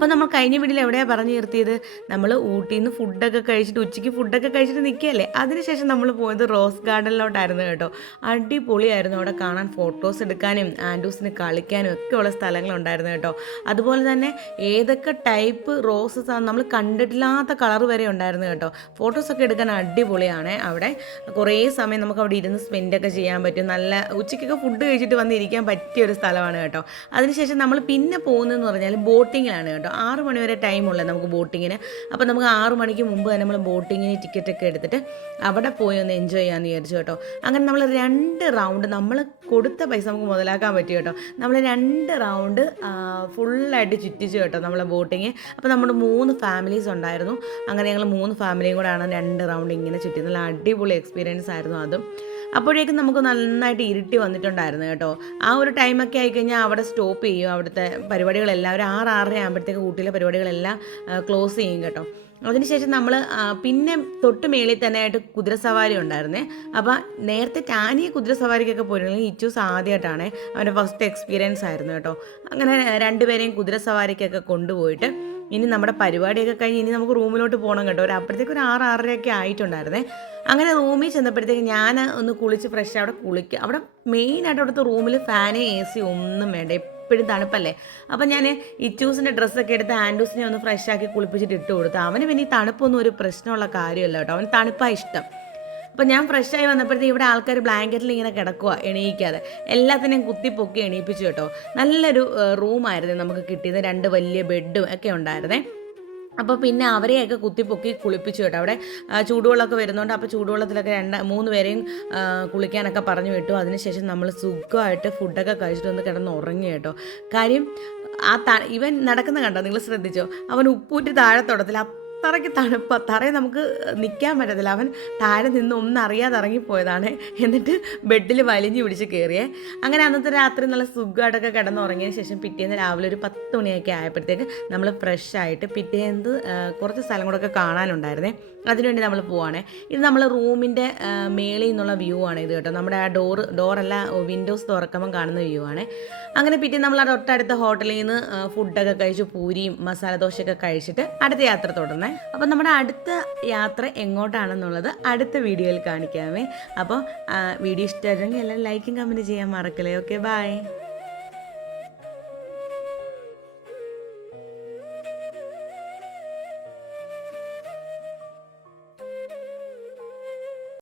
അപ്പോൾ നമ്മൾ കഴിഞ്ഞ വീട്ടിൽ എവിടെയാണ് പറഞ്ഞു നിർത്തിയത്? നമ്മൾ ഊട്ടിയിൽ നിന്ന് ഫുഡൊക്കെ കഴിച്ചിട്ട് ഉച്ചയ്ക്ക് ഫുഡൊക്കെ കഴിച്ചിട്ട് നിൽക്കുകയല്ലേ, അതിനുശേഷം നമ്മൾ പോയത് റോസ് ഗാർഡനിലോട്ടായിരുന്നു കേട്ടോ. അടിപൊളിയായിരുന്നു. അവിടെ കാണാൻ ഫോട്ടോസ് എടുക്കാനും ആൻഡൂസിന് കളിക്കാനും ഒക്കെ ഉള്ള സ്ഥലങ്ങളുണ്ടായിരുന്നു കേട്ടോ. അതുപോലെ തന്നെ ഏതൊക്കെ ടൈപ്പ് റോസസ് ആണ് നമ്മൾ കണ്ടിട്ടില്ലാത്ത കളർ വരെ ഉണ്ടായിരുന്നു കേട്ടോ. ഫോട്ടോസൊക്കെ എടുക്കാൻ അടിപൊളിയാണ്. അവിടെ കുറേ സമയം നമുക്ക് അവിടെ ഇരുന്ന് സ്പെൻഡൊക്കെ ചെയ്യാൻ പറ്റും. നല്ല ഉച്ചയ്ക്കൊക്കെ ഫുഡ് കഴിച്ചിട്ട് വന്നിരിക്കാൻ പറ്റിയ ഒരു സ്ഥലമാണ് കേട്ടോ. അതിനുശേഷം നമ്മൾ പിന്നെ പോകുന്നതെന്ന് പറഞ്ഞാൽ ബോട്ടിങ്ങിലാണ് കേട്ടോ. 6 മണി വരെ ടൈമുള്ളത് നമുക്ക് ബോട്ടിങ്ങിന്. അപ്പോൾ നമുക്ക് 6 മണിക്ക് മുമ്പ് തന്നെ നമ്മൾ ബോട്ടിങ്ങിന് ടിക്കറ്റൊക്കെ എടുത്തിട്ട് അവിടെ പോയി ഒന്ന് എൻജോയ് ചെയ്യാമെന്ന് വിചാരിച്ചു കേട്ടോ. അങ്ങനെ നമ്മൾ 2 റൗണ്ട് നമ്മൾ കൊടുത്ത പൈസ നമുക്ക് മുതലാക്കാൻ പറ്റി കേട്ടോ. നമ്മൾ 2 റൗണ്ട് ഫുള്ളായിട്ട് ചുറ്റിച്ചു കേട്ടോ നമ്മളെ ബോട്ടിങ്. അപ്പോൾ നമ്മുടെ 3 ഫാമിലീസ് ഉണ്ടായിരുന്നു. അങ്ങനെ ഞങ്ങൾ 3 ഫാമിലിയും കൂടെയാണ് 2 റൗണ്ട് ഇങ്ങനെ ചുറ്റി. നല്ല അടിപൊളി എക്സ്പീരിയൻസ് ആയിരുന്നു അതും. അപ്പോഴേക്കും നമുക്ക് നന്നായിട്ട് ഇരുട്ടി വന്നിട്ടുണ്ടായിരുന്നു കേട്ടോ. ആ ഒരു ടൈമൊക്കെ ആയിക്കഴിഞ്ഞാൽ അവിടെ സ്റ്റോപ്പ് ചെയ്യും. അവിടുത്തെ പരിപാടികളെല്ലാം ഒരു 6-6:30 ആകുമ്പോഴത്തേക്ക് ഊട്ടിയിലെ പരിപാടികളെല്ലാം ക്ലോസ് ചെയ്യും കേട്ടോ. അതിനുശേഷം നമ്മൾ പിന്നെ തൊട്ട് മേളിൽ തന്നെ ആയിട്ട് കുതിരസവാരി ഉണ്ടായിരുന്നേ. അപ്പോൾ നേരത്തെ ടാനിയെ കുതിരസവാരിക്കൊക്കെ പോയിരുന്നെങ്കിൽ ഇച്ചൂസ് ആദ്യമായിട്ടാണ്, അവൻ്റെ ഫസ്റ്റ് എക്സ്പീരിയൻസ് ആയിരുന്നു കേട്ടോ. അങ്ങനെ 2 പേരെയും കുതിരസവാരിക്കൊക്കെ കൊണ്ടുപോയിട്ട് ഇനി നമ്മുടെ പരിപാടിയൊക്കെ കഴിഞ്ഞ് ഇനി നമുക്ക് റൂമിലോട്ട് പോകണം കേട്ടോ. അപ്പോഴത്തേക്ക് ഒരു 6-6:30 ആയിട്ടുണ്ടായിരുന്നേ. അങ്ങനെ റൂമിൽ ചെന്നപ്പോഴത്തേക്ക് ഞാൻ ഒന്ന് കുളിച്ച് ഫ്രഷ് അവിടെ മെയിനായിട്ട് അവിടുത്തെ റൂമിൽ ഫാന് AC ഒന്നും വേണ്ട, എപ്പോഴും തണുപ്പല്ലേ. അപ്പം ഞാൻ ഇച്ചൂസിൻ്റെ ഡ്രസ്സൊക്കെ എടുത്ത് ആൻഡൂസിനെ ഒന്ന് ഫ്രഷാക്കി കുളിപ്പിച്ചിട്ട് ഇട്ട് കൊടുത്തു. അവന് പിന്നെ ഈ തണുപ്പൊന്നും ഒരു പ്രശ്നമുള്ള കാര്യമല്ല കേട്ടോ, അവന് തണുപ്പാണ് ഇഷ്ടം. അപ്പോൾ ഞാൻ ഫ്രഷായി വന്നപ്പോഴത്തേക്ക് ഇവിടെ ആൾക്കാർ ബ്ലാങ്കറ്റിൽ ഇങ്ങനെ കിടക്കുക എണീക്കാതെ, എല്ലാത്തിനെയും കുത്തിപ്പൊക്കി എണീപ്പിച്ചു കേട്ടോ. നല്ലൊരു റൂമായിരുന്നു നമുക്ക് കിട്ടിയത്. 2 വലിയ ബെഡും ഒക്കെ ഉണ്ടായിരുന്നേ. അപ്പോൾ പിന്നെ അവരെയൊക്കെ കുത്തിപ്പൊക്കി കുളിപ്പിച്ചു കേട്ടോ. അവിടെ ചൂടുവെള്ളമൊക്കെ വരുന്നുണ്ട്. അപ്പോൾ ചൂടുവെള്ളത്തിലൊക്കെ 3 പേരെയും കുളിക്കാനൊക്കെ പറഞ്ഞു വിട്ടു. അതിനുശേഷം നമ്മൾ സുഖമായിട്ട് ഫുഡൊക്കെ കഴിച്ചിട്ട് ഒന്ന് കിടന്ന് ഉറങ്ങി കേട്ടോ. കാര്യം ഇവൻ നടക്കുന്ന കണ്ടോ, നിങ്ങൾ ശ്രദ്ധിച്ചോ? അവൻ ഉപ്പൂറ്റി താഴെ തൊടത്തില്ല, അത്രയ്ക്ക് തണുപ്പ്, തറയിൽ നമുക്ക് നിൽക്കാൻ പറ്റത്തില്ല. അവൻ താഴെ നിന്ന് ഒന്നും അറിയാതെ ഇറങ്ങിപ്പോയതാണ്. എന്നിട്ട് ബെഡിൽ വലിഞ്ഞു പിടിച്ച് കയറിയേ. അങ്ങനെ അന്നത്തെ രാത്രി നല്ല സുഖമായിട്ടൊക്കെ കിടന്നുറങ്ങിയതിന് ശേഷം പിറ്റേന്ന് രാവിലെ ഒരു 10 മണിയൊക്കെ ആയപ്പോഴത്തേക്ക് നമ്മൾ ഫ്രഷായിട്ട് പിറ്റേന്ന് കുറച്ച് സ്ഥലം കൂടെയൊക്കെ കാണാനുണ്ടായിരുന്നേ. അതിനുവേണ്ടി നമ്മൾ പോവുകയാണേ. ഇത് നമ്മൾ റൂമിൻ്റെ മേളിൽ നിന്നുള്ള വ്യൂ ആണ് ഇത് കേട്ടോ. നമ്മുടെ ആ ഡോറല്ല, വിൻഡോസ് തുറക്കുമ്പം കാണുന്ന വ്യൂ ആണ്. അങ്ങനെ പിറ്റേന്ന് നമ്മൾ ആ തൊട്ടടുത്ത ഹോട്ടലിൽ നിന്ന് ഫുഡൊക്കെ കഴിച്ചു, പൂരിയും മസാല ദോശയൊക്കെ കഴിച്ചിട്ട് അടുത്ത യാത്ര തുടർന്നേ. അപ്പം നമ്മുടെ അടുത്ത യാത്ര എങ്ങോട്ടാണെന്നുള്ളത് അടുത്ത വീഡിയോയിൽ കാണിക്കാമേ. അപ്പോൾ വീഡിയോ ഇഷ്ടമായിരുന്നെങ്കിൽ എല്ലാം ലൈക്കും കമൻറ്റ് ചെയ്യാൻ മറക്കല്ലേ. Okay, by.